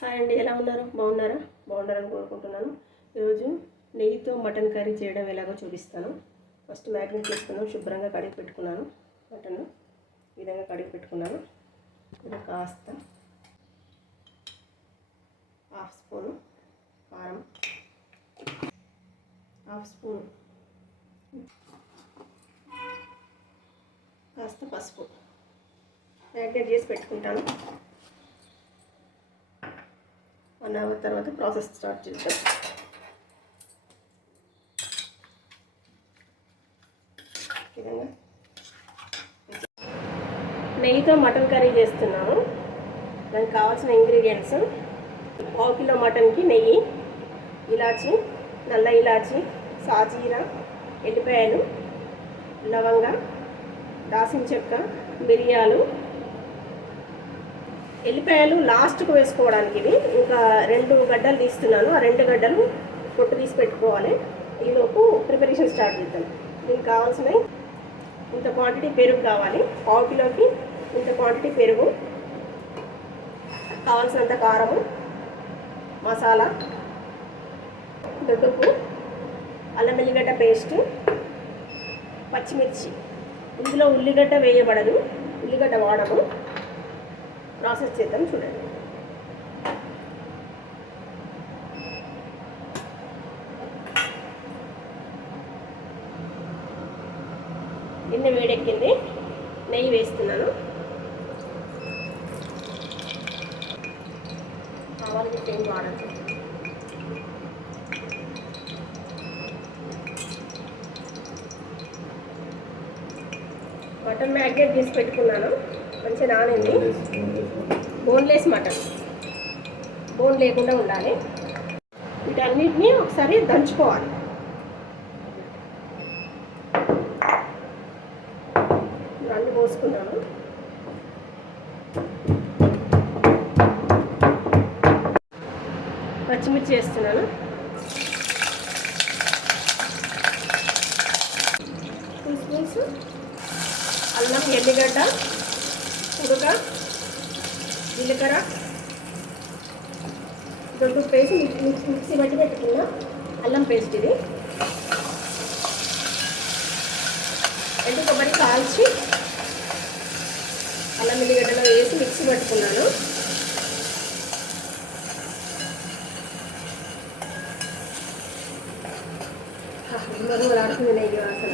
Hi అండి, ఎలా ఉన్నారు? బాగున్నారని కోరుకుంటున్నాను. ఈరోజు నెయ్యితో మటన్ కర్రీ చేయడం ఎలాగో చూపిస్తాను. ఫస్ట్ మ్యాగ్నేట్ చేసుకున్నాను, శుభ్రంగా కడిగి పెట్టుకున్నాను. మటన్ ఈ విధంగా కడిగి పెట్టుకున్నాను. ఇది కాస్త హాఫ్ స్పూను కారం, హాఫ్ స్పూన్ కాస్త పసుపు మ్యాగ్నేట్ చేసి పెట్టుకుంటాను. 1 అవర్ తర్వాత ప్రాసెస్ స్టార్ట్ చేద్దాం. విధంగా నెయ్యితో మటన్ కర్రీ చేస్తున్నాను. దానికి కావాల్సిన ఇంగ్రీడియంట్స్: 1 కిలో మటన్కి నెయ్యి, ఇలాచి, నల్ల ఇలాచి, సాజీర, ఎల్లిపాయలు, లవంగ, దాల్చిన చెక్క, మిరియాలు. ఎల్లిపాయలు లాస్ట్కు వేసుకోవడానికి ఇది. ఇంకా 2 గడ్డలు తీస్తున్నాను. ఆ 2 గడ్డలు పొట్టు తీసి పెట్టుకోవాలి. ఈలోపు ప్రిపరేషన్ స్టార్ట్ చేద్దాం. దీనికి కావాల్సినవి ఇంత క్వాంటిటీ పెరుగు కావాలి. 1/2 కిలోకి ఇంత క్వాంటిటీ పెరుగు, కావాల్సినంత కారము, మసాలా, దొడ్డుపు, అల్లం వెల్లిగడ్డ పేస్ట్, పచ్చిమిర్చి. ఇందులో ఉల్లిగడ్డ వేయబడదు, ఉల్లిగడ్డ వాడము. ప్రాసెస్ చేద్దాం, చూడండి. గిన్నె వేడెక్కింది, నెయ్యి వేస్తున్నాను. ఆవాలకి ఏం వాడదు. మటన్ మ్యాగ్నేట్ చేసి పెట్టుకున్నాను, మంచిగా నానింది. బోన్లెస్ మటన్, బోన్ లేకుండా ఉండాలి. వీటన్నిటిని ఒకసారి దంచుకోవాలి. రెండు పోసుకున్నాను. పచ్చిమిర్చి వేస్తున్నాను. 2 స్పూన్స్ అల్లం ఎల్లిగడ్డ ఉడక, జీలకర్ర, దొడ్డు పేస్ట్, మిక్సీ బట్టి పెట్టుకున్న అల్లం పేస్ట్. ఇది ఎండు కొబ్బరి కాల్చి అల్లం ఎల్లిగడ్డలో వేసి మిక్సీ పట్టుకున్నాను. రాడుతుంది నెయ్యి వాసన.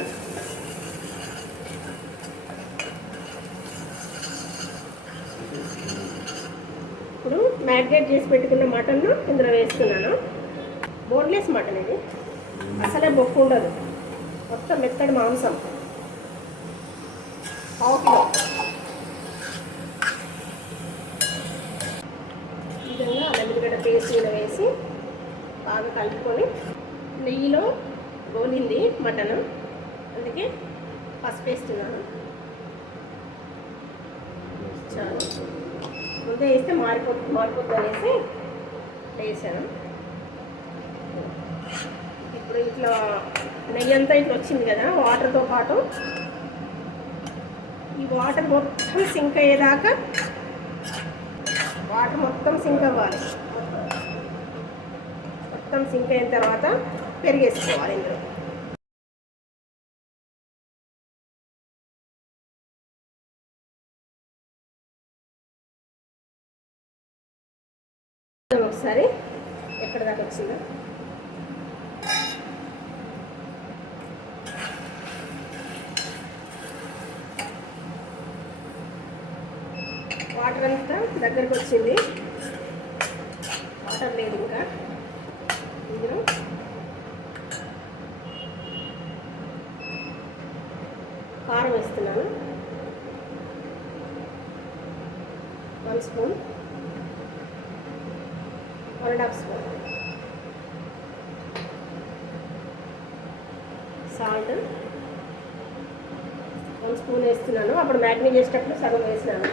ఇప్పుడు మ్యాగ్నేట్ చేసి పెట్టుకున్న మటన్ను ఇందులో వేస్తున్నాను. బోన్లెస్ మటన్ ఇది, అసలే బొక్కు ఉండదు, మొత్తం మెత్తడి మాంసం. 1/2 కిలో. ఈ విధంగా అల్లం పేస్ట్ మీద వేసి బాగా కలుపుకొని, నెయ్యిలో గోలింది మటన్, అందుకే పసుపు వేస్తున్నాను. చాలు, ముందే వేస్తే మారిపోద్ది అనేసి వేసాను. ఇప్పుడు ఇట్లా నెయ్యి అంతా ఇట్లా వచ్చింది కదా, వాటర్తో పాటు ఈ వాటర్ మొత్తం సింక్ అయ్యేదాకా, వాటర్ మొత్తం సింక్ అవ్వాలి. మొత్తం సింక్ అయిన తర్వాత పెరిగేసుకోవాలి. ఇందులో ఒకసారి ఎక్కడ దాకా వచ్చిందో. వాటర్ అంతా దగ్గరకు వచ్చింది, వాటర్ లేదు ఇంకా. ఇందులో కారం వేస్తున్నాను. 1 స్పూన్, 1.5 స్పూన్ సాల్ట్, 1 స్పూన్ వేస్తున్నాను. అప్పుడు మ్యాగ్నేట్ చేసేటప్పుడు సగం వేసినాను.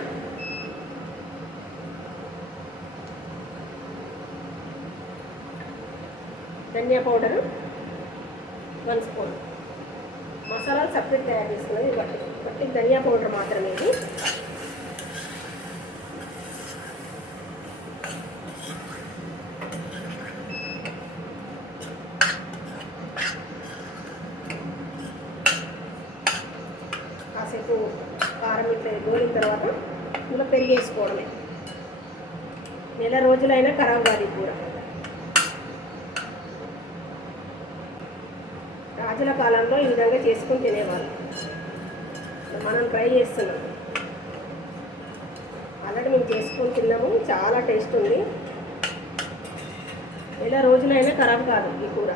ధనియా పౌడరు 1 స్పూన్. మసాలాలు సపరేట్ తయారు చేసుకున్నది. బట్టి ధనియా పౌడర్ మాత్రమే ఇది. పెరిగేసుకోవడమే. నెల రోజులైనా ఖరాబ్ కాదు కూర. రాజుల కాలంలో ఈ విధంగా చేసుకొని తినేవాళ్ళు. మనం ట్రై చేస్తున్నాం. ఆల్రెడీ మేము చేసుకొని తిన్నాము, చాలా టేస్ట్ ఉంది. నెల రోజులైనా ఖరాబ్ కాదు ఈ కూర.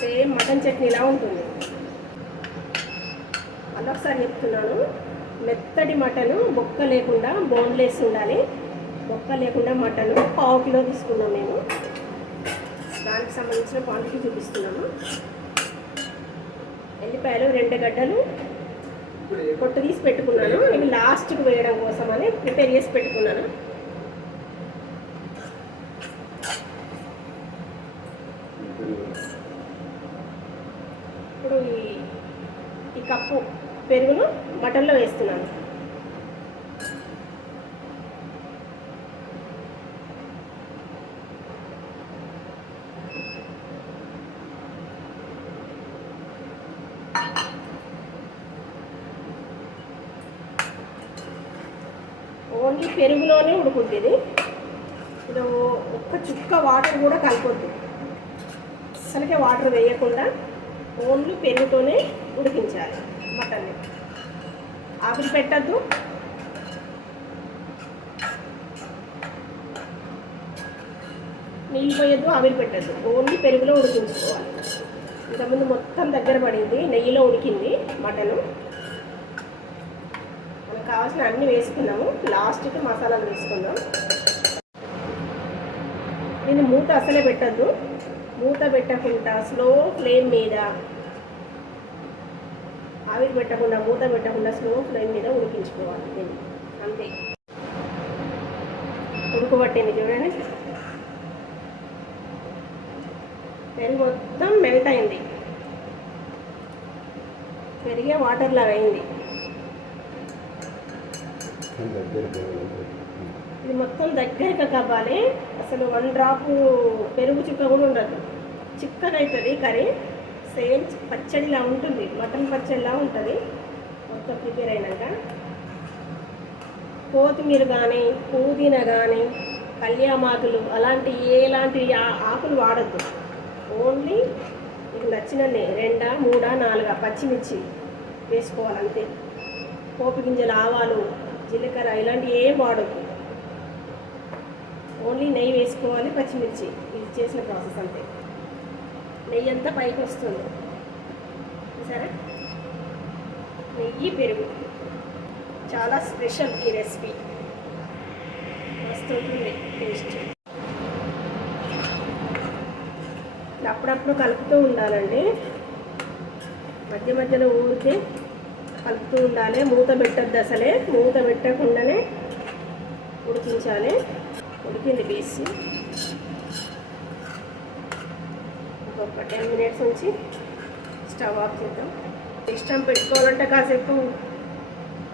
సేమ్ మటన్ చట్నీలా ఉంటుంది. మళ్ళొకసారి చెప్తున్నాను, మెత్తటి మటను బొక్క లేకుండా బోన్లెస్ ఉండాలి. బొక్క లేకుండా మటను 1/2 కిలో తీసుకున్నాం మేము. దానికి సంబంధించిన క్వాంటిటీ చూపిస్తున్నాము. ఎల్లిపాయలు 2 గడ్డలు పొట్టు తీసి పెట్టుకున్నాను. ఇవి లాస్ట్కి వేయడం కోసం అని ప్రిపేర్ చేసి పెట్టుకున్నాను. ఇప్పుడు ఈ కప్పు పెరుగును మటన్లో వేస్తున్నాను. ఓన్లీ పెరుగులోనే ఉడుకుంటుంది. ఇప్పుడు ఒక్క చుక్క వాటర్ కూడా కలపొద్దు. అసలుకే వాటర్ వేయకుండా ఓన్లీ పెరుగుతోనే ఉడికించాలి మటన్ని. ఆవిరి పెట్టద్దు. నీళ్ళు పోయొద్దు, ఆవిరి పెట్టద్దు. ఓన్లీ పెరుగులో ఉడికించుకోవాలి. ఇంతకుముందు మొత్తం దగ్గర పడింది, నెయ్యిలో ఉడికింది మటను. మనకు కావాల్సిన అన్నీ వేసుకున్నాము. లాస్ట్కి మసాలాలు వేసుకుందాం. దీన్ని మూత అసలే పెట్టద్దు. మూత పెట్టకుండా స్లో ఫ్లేమ్ మీద, ఆవిరి పెట్టకుండా, మూత పెట్టకుండా స్లో ఫ్లేమ్ మీద ఉడికించుకోవాలి దీన్ని. అంతే. ఉడకబట్టింది చూడండి. పెరుగు మొత్తం మెల్ట్ అయింది. పెరిగే వాటర్ లాగా అయింది. ఇది మొత్తం దగ్గరగా కావాలి. అసలు 1 డ్రాపు పెరుగు చుక్క కూడా ఉండదు. చిక్కగా అవుతుంది కర్రీ. సేమ్ పచ్చడిలా ఉంటుంది, మటన్ పచ్చడిలా ఉంటుంది మొత్తం ప్రిపేర్ అయినాక. కొత్తిమీర కానీ, పుదీనా కానీ, కళ్యామాకులు అలాంటి ఎలాంటి ఆకులు వాడద్దు. ఓన్లీ మీకు నచ్చినన్ని 2, 3, 4 పచ్చిమిర్చి వేసుకోవాలంతే. పోపు గింజలు, ఆవాలు, జీలకర్ర ఇలాంటివి ఏం వాడద్దు. ఓన్లీ నెయ్యి వేసుకోవాలి, పచ్చిమిర్చి. ఇది చేసిన ప్రాసెస్ అంతే. నెయ్యి అంతా పైకి వస్తుంది సరే. నెయ్యి, పెరుగు చాలా స్పెషల్ ఈ రెసిపీ. వస్తుంటుంది టేస్ట్. అప్పుడప్పుడు కలుపుతూ ఉండాలండి. మధ్య మధ్యలో ఊరికే కలుపుతూ ఉండాలి. మూత పెట్టద్దు అసలే. మూత పెట్టకుండానే ఉడికించాలి. ఉడికింది పీసి. ఇంకొక 10 మినిట్స్ నుంచి స్టవ్ ఆఫ్ చేద్దాం. ఇష్టం పెట్టుకోవాలంటే కాసేపు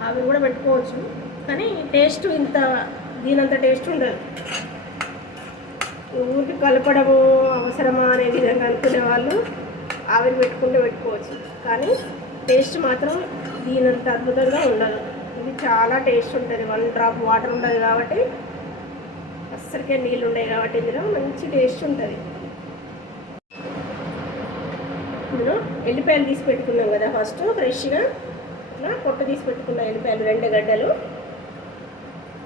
అవి కూడా పెట్టుకోవచ్చు, కానీ టేస్ట్ దీనంత టేస్ట్ ఉండదు. ఊరికి కలపడము అవసరమా అనే విధంగా అనుకునే వాళ్ళు ఆవిరి పెట్టుకోవచ్చు, కానీ టేస్ట్ మాత్రం దీనంత అద్భుతంగా ఉండదు. ఇది చాలా టేస్ట్ ఉంటుంది. 1 డ్రాప్ వాటర్ ఉండదు కాబట్టి, అస్సలకే నీళ్ళు ఉన్నాయి కాబట్టి ఇందులో మంచి టేస్ట్ ఉంటుంది. ఇందులో ఎల్లిపాయలు తీసి పెట్టుకున్నాం కదా, ఫస్ట్ ఫ్రెష్గా ఇట్లా పొట్టు తీసి పెట్టుకున్న ఎల్లిపాయలు 2 గడ్డలు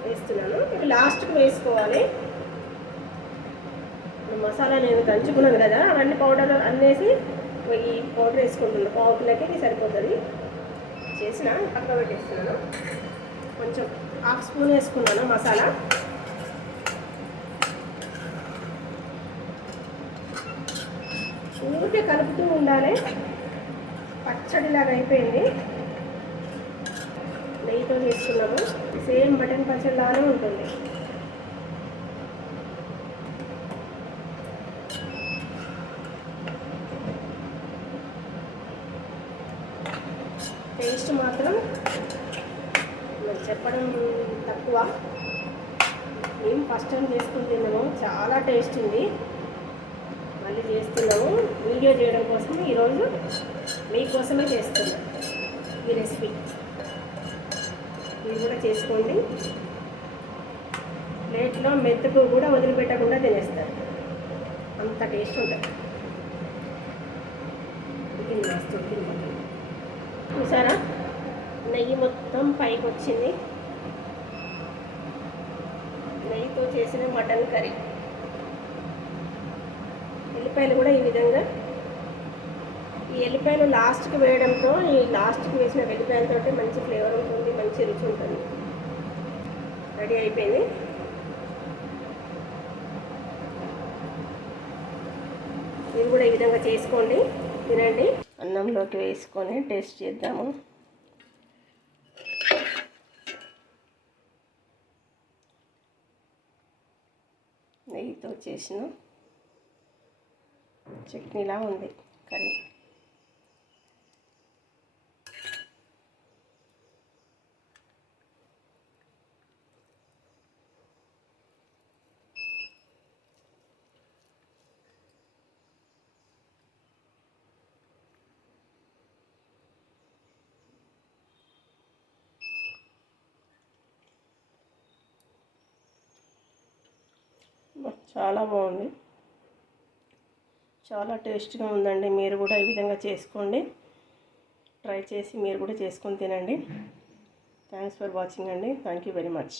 వేస్తున్నాను. ఇప్పుడు లాస్ట్కి వేసుకోవాలి. మసాలా నేను దంచుకున్నాను కదా, అవన్నీ పౌడర్ అన్నేసి ఈ పౌడర్ వేసుకుంటున్నాను. 1/2 కిలోకి ఇది సరిపోతుంది. చేసిన పక్క పెట్టేస్తున్నాను. కొంచెం 1/2 స్పూన్ వేసుకున్నాను మసాలా. ఊరికే కలుపుతూ ఉండాలి. పచ్చడిలాగా అయిపోయింది. నెయ్యితో చేసుకున్నాము. సేమ్ మటన్ పచ్చడిలానే ఉంటుంది. టేస్ట్ మాత్రం చెప్పడం తక్కువ. మేము ఫస్ట్ టైం చేసుకుని తిన్నాము. చాలా టేస్ట్ ఉంది. మళ్ళీ చేస్తున్నాము. వీడియో చేయడం కోసం ఈరోజు మీకోసమే చేస్తున్నాం. ఈ రెసిపీ మీరు కూడా చేసుకోండి. ప్లేట్లో మెతుకు కూడా వదిలిపెట్టకుండా తినేస్తారు, అంత టేస్ట్ ఉంటుంది. చూసారా, నెయ్యి మొత్తం పైకి వచ్చింది. నెయ్యితో చేసిన మటన్ కర్రీ. ఎల్లిపాయలు కూడా ఈ విధంగా, ఈ ఎల్లిపాయలు లాస్ట్కి వేయడంతో, ఈ లాస్ట్కి వేసిన ఎల్లిపాయలతో మంచి ఫ్లేవర్ ఉంటుంది, మంచి రుచి ఉంటుంది. రెడీ అయిపోయింది. మీరు కూడా ఈ విధంగా చేసుకోండి, తినండి. అన్నంలోకి వేసుకొని టేస్ట్ చేద్దాము. నెయ్యితో చేసిన చట్నీలా ఉంది కర్రీ. చాలా బాగుంది, చాలా టేస్ట్గా ఉందండి. మీరు కూడా ఈ విధంగా చేసుకోండి, ట్రై చేసి మీరు కూడా చేసుకొని తినండి. థ్యాంక్స్ ఫర్ వాచింగ్ అండి. Thank you very much.